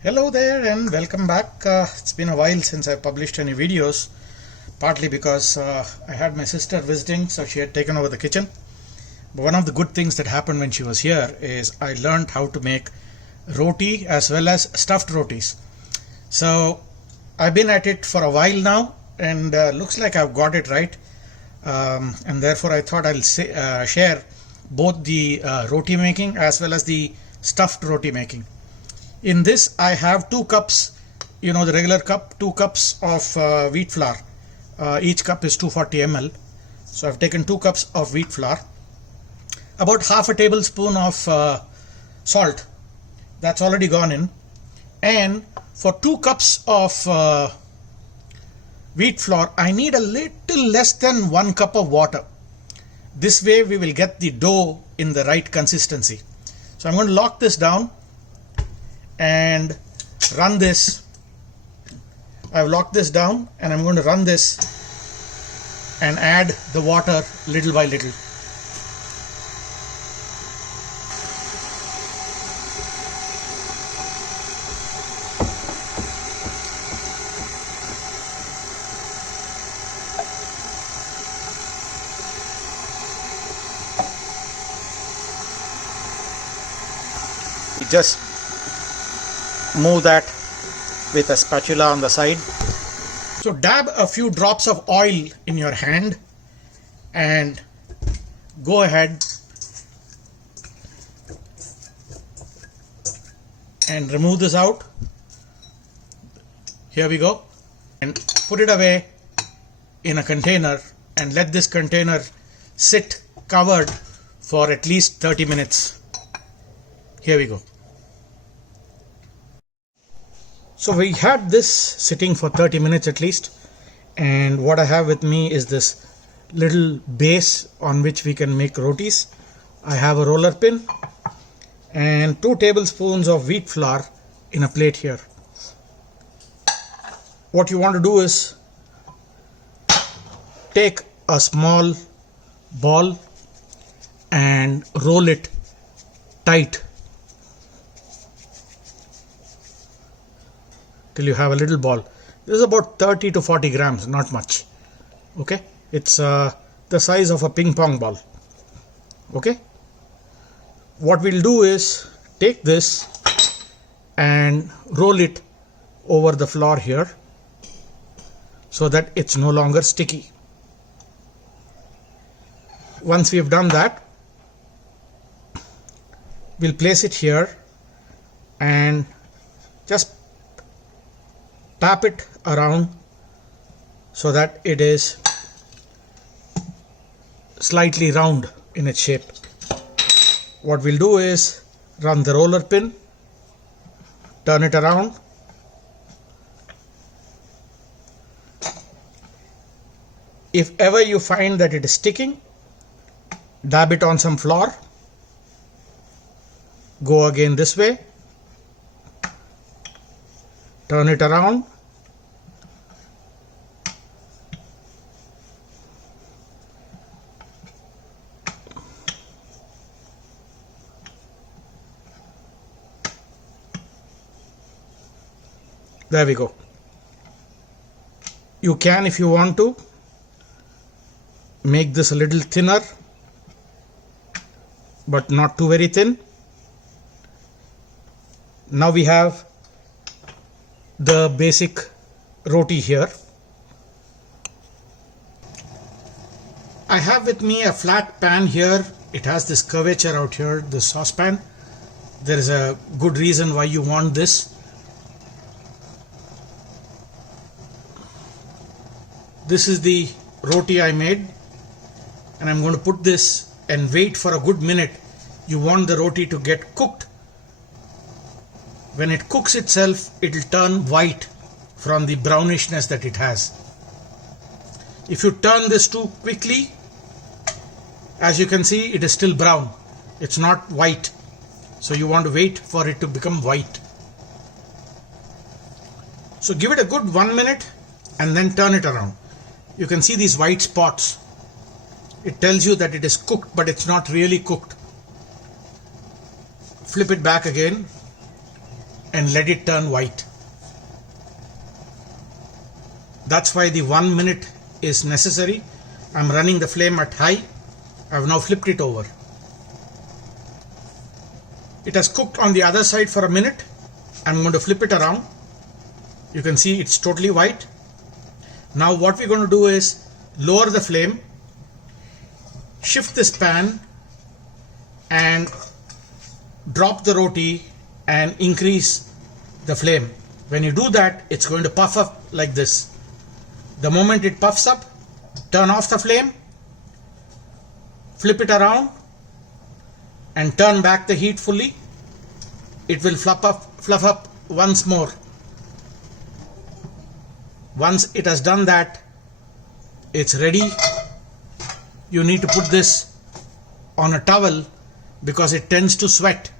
Hello there and welcome back. It's been a while since I published any videos, partly because I had my sister visiting, so she had taken over the kitchen. But one of the good things that happened when she was here is I learned how to make roti as well as stuffed rotis. So I've been at it for a while now and looks like I've got it right. And therefore I thought I'll share both the roti making as well as the stuffed roti making. In this I have 2 cups, the regular cup, 2 cups of wheat flour. Each cup is 240 ml. So I've taken 2 cups of wheat flour, about half a tablespoon of salt, that's already gone in, and for 2 cups of wheat flour I need a little less than 1 cup of water. This way we will get the dough in the right consistency. So I'm going to lock this down and run this. I've locked this down and I'm going to run this and add the water little by little. Just move that with a spatula on the side. So dab a few drops of oil in your hand and go ahead and remove this out. Here we go. And put it away in a container and let this container sit covered for at least 30 minutes. Here we go. So we had this sitting for 30 minutes at least, and what I have with me is this little base on which we can make rotis. I have a roller pin and 2 tablespoons of wheat flour in a plate here. What you want to do is take a small ball and roll it tight till you have a little ball. This is about 30 to 40 grams, not much. Okay, it's the size of a ping pong ball. Okay, what we'll do is take this and roll it over the floor here so that it's no longer sticky. Once we've done that, we'll place it here and just tap it around so that it is slightly round in its shape. What we'll do is run the roller pin, turn it around, if ever you find that it is sticking, dab it on some flour, go again this way, turn it around, there we go. You can, if you want to, make this a little thinner, but not too very thin. Now we have the basic roti here. I have with me a flat pan here. It has this curvature out here, the saucepan. There is a good reason why you want this. This is the roti I made, and I'm going to put this and wait for a good minute. You want the roti to get cooked. When it cooks itself, it will turn white from the brownishness that it has. If you turn this too quickly, as you can see, it is still brown. It's not white. So you want to wait for it to become white. So give it a good 1 minute and then turn it around. You can see these white spots. It tells you that it is cooked, but it's not really cooked. Flip it back again and let it turn white. That's why the 1 minute is necessary. I'm running the flame at high. I've now flipped it over. It has cooked on the other side for a minute. I'm going to flip it around. You can see it's totally white. Now what we're going to do is lower the flame, shift this pan and drop the roti and increase the flame. When you do that, it's going to puff up like this. The moment it puffs up, turn off the flame, flip it around and turn back the heat fully. It will fluff up once more. Once it has done that, it's ready. You need to put this on a towel because it tends to sweat.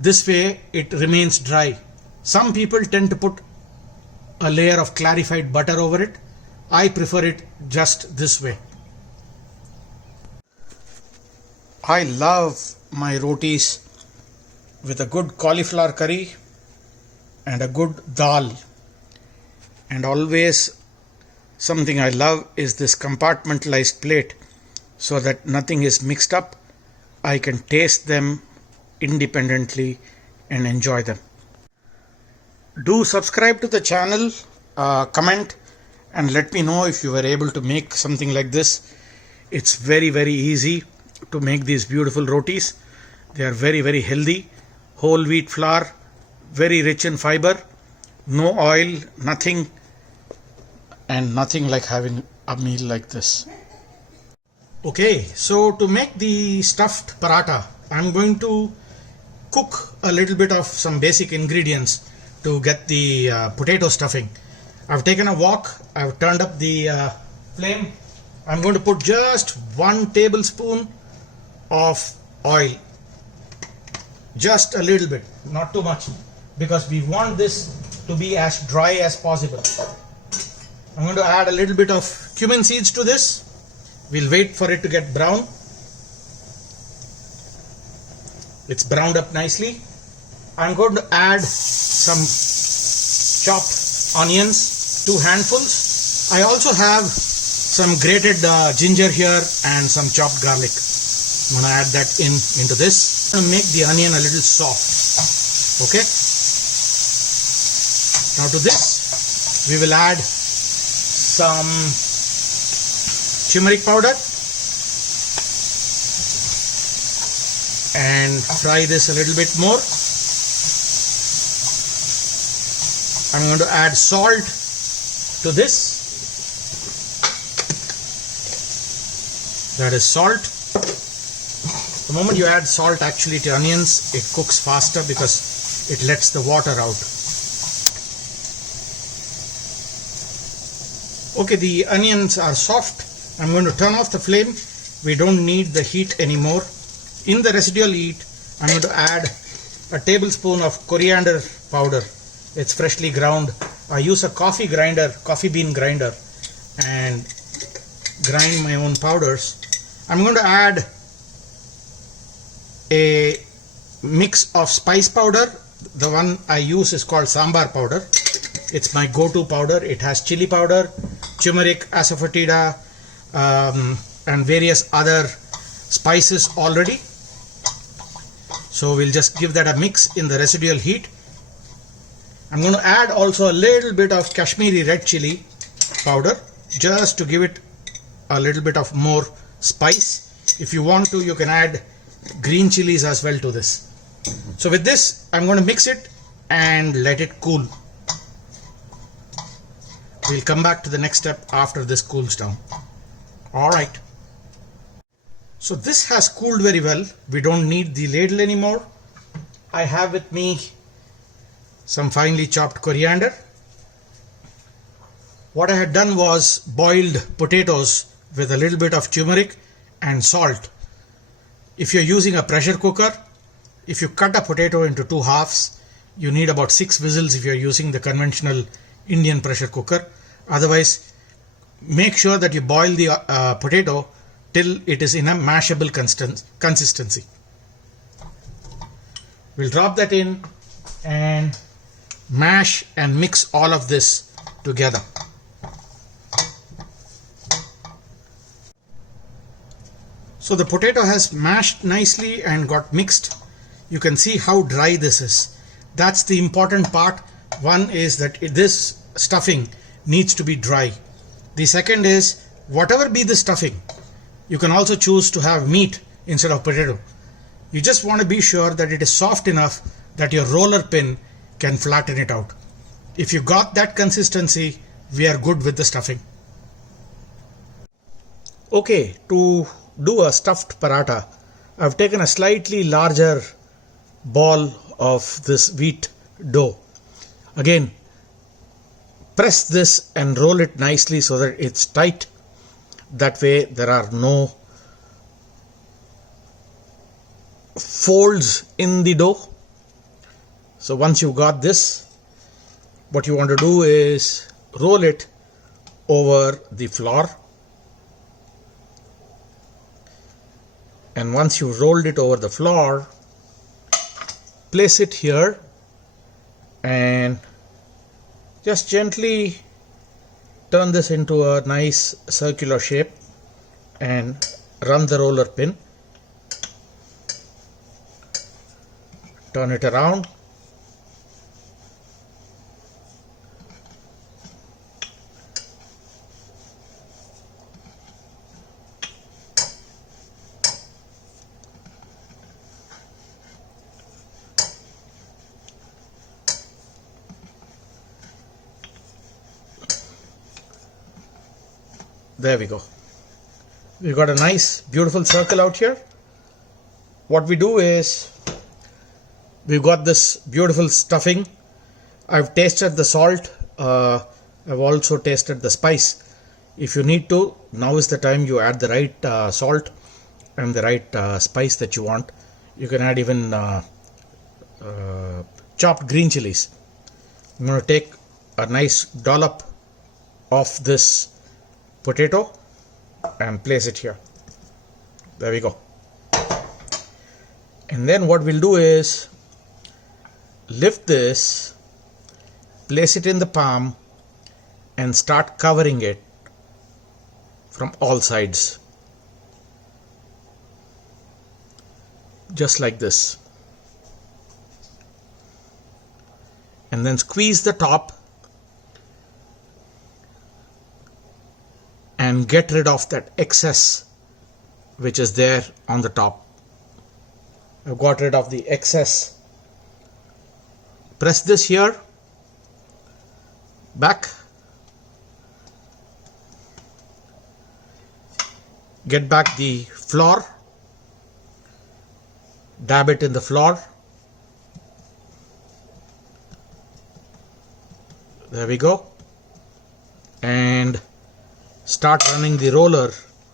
This way it remains dry. Some people tend to put a layer of clarified butter over it. I prefer it just this way. I love my rotis with a good cauliflower curry and a good dal. And always something I love is this compartmentalized plate so that nothing is mixed up. I can taste them independently and enjoy them. Do subscribe to the channel, comment and let me know if you were able to make something like this. It's very easy to make these beautiful rotis. They are very healthy. Whole wheat flour, very rich in fiber, no oil, nothing, and nothing like having a meal like this. Okay, so to make the stuffed paratha, I'm going to cook a little bit of some basic ingredients to get the potato stuffing. I've taken a wok, I've turned up the flame. I'm going to put just 1 tablespoon of oil. Just a little bit, not too much, because we want this to be as dry as possible. I'm going to add a little bit of cumin seeds to this. We'll wait for it to get brown. It's browned up nicely. I'm going to add some chopped onions, 2 handfuls. I also have some grated ginger here and some chopped garlic. I'm going to add that into this. I'm going to make the onion a little soft. Okay. Now to this, we will add some turmeric powder and fry this a little bit more. I'm going to add salt to this. That is salt. The moment you add salt actually to onions, it cooks faster because it lets the water out. Okay, the onions are soft. I'm going to turn off the flame. We don't need the heat anymore. In the residual heat, I'm going to add a tablespoon of coriander powder. It's freshly ground. I use a coffee bean grinder, and grind my own powders. I'm going to add a mix of spice powder. The one I use is called sambar powder. It's my go-to powder. It has chili powder, turmeric, asafoetida, and various other spices already. So we'll just give that a mix in the residual heat. I'm going to add also a little bit of Kashmiri red chili powder just to give it a little bit of more spice. If you want to, you can add green chilies as well to this. So with this, I'm going to mix it and let it cool. We'll come back to the next step after this cools down. Alright. So this has cooled very well. We don't need the ladle anymore. I have with me some finely chopped coriander. What I had done was boiled potatoes with a little bit of turmeric and salt. If you're using a pressure cooker, if you cut a potato into 2 halves, you need about 6 whistles if you're using the conventional Indian pressure cooker. Otherwise, make sure that you boil the potato till it is in a mashable consistency. We'll drop that in and mash and mix all of this together. So the potato has mashed nicely and got mixed. You can see how dry this is. That's the important part. One is that this stuffing needs to be dry. The second is, whatever be the stuffing, you can also choose to have meat instead of potato. You just want to be sure that it is soft enough that your roller pin can flatten it out. If you got that consistency, we are good with the stuffing. Okay, to do a stuffed paratha, I've taken a slightly larger ball of this wheat dough. Again, press this and roll it nicely so that it's tight. That way there are no folds in the dough. So once you've got this, what you want to do is roll it over the flour. And once you've rolled it over the flour, place it here and just gently turn this into a nice circular shape and run the roller pin. Turn it around. There we go. We've got a nice beautiful circle out here. What we do is, we've got this beautiful stuffing. I've tasted the salt. I've also tasted the spice. If you need to, now is the time you add the right salt and the right spice that you want. You can add even chopped green chilies. I'm going to take a nice dollop of this potato and place it here. There we go. And then what we'll do is lift this, place it in the palm and start covering it from all sides, just like this, and then squeeze the top and get rid of that excess which is there on the top. I've got rid of the excess. Press this here, back, get back the flour, dab it in the flour. There we go. And start running the roller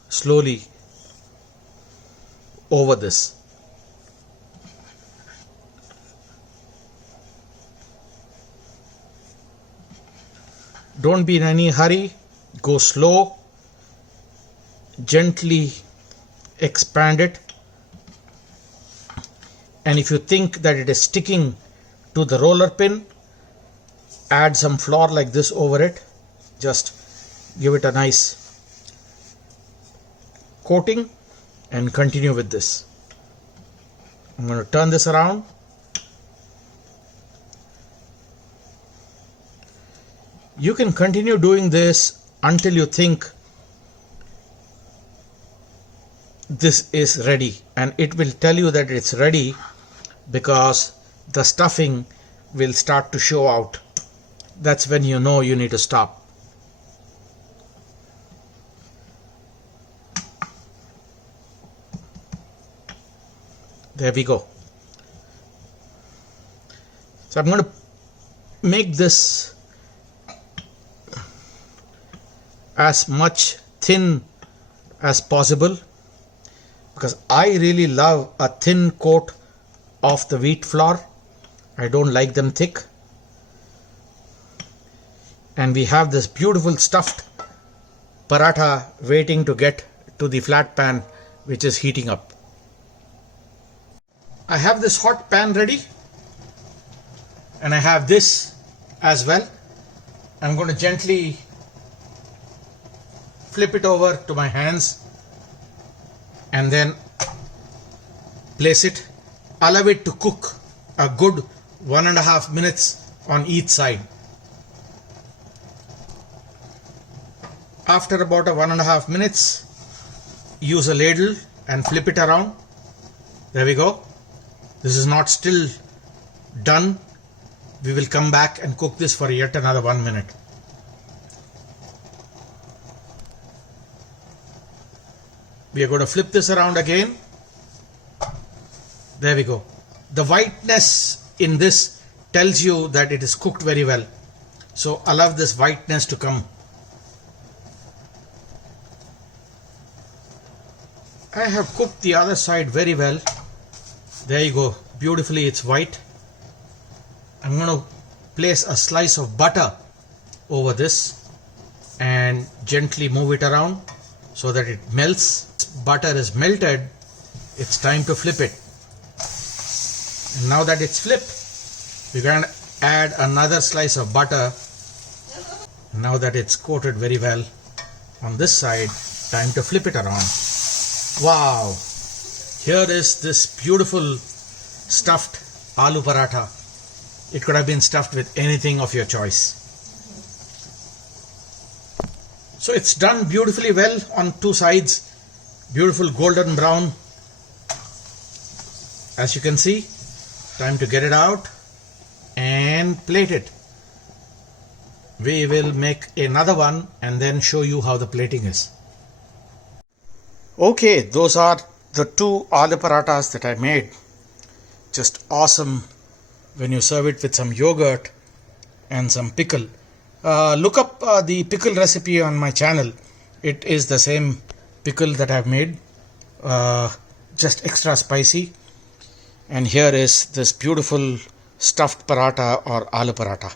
slowly over this. Don't be in any hurry, go slow, gently expand it, and if you think that it is sticking to the roller pin, add some flour like this over it. Just give it a nice coating and continue with this. I'm going to turn this around. You can continue doing this until you think this is ready, and it will tell you that it's ready because the stuffing will start to show out. That's when you know you need to stop. There we go. So I'm going to make this as much thin as possible because I really love a thin coat of the wheat flour. I don't like them thick. And we have this beautiful stuffed paratha waiting to get to the flat pan which is heating up. I have this hot pan ready. and I have this as well. I'm going to gently flip it over to my hands and then place it. Allow it to cook a good 1.5 minutes on each side. After about 1.5 minutes, use a ladle and flip it around. There we go. This is not still done. We will come back and cook this for yet another 1 minute. We are going to flip this around again. There we go. The whiteness in this tells you that it is cooked very well. So allow this whiteness to come. I have cooked the other side very well. There you go. Beautifully, it's white. I'm going to place a slice of butter over this and gently move it around so that it melts. Butter is melted. It's time to flip it. And now that it's flipped, we're going to add another slice of butter. Now that it's coated very well on this side, time to flip it around. Wow! Here is this beautiful stuffed aloo paratha. It could have been stuffed with anything of your choice. So it's done beautifully well on two sides. Beautiful golden brown. As you can see, time to get it out and plate it. We will make another one and then show you how the plating is. Okay, those are the two aloo parathas that I made. Just awesome when you serve it with some yogurt and some pickle. Look up the pickle recipe on my channel. It is the same pickle that I've made, just extra spicy. And here is this beautiful stuffed paratha or aloo paratha.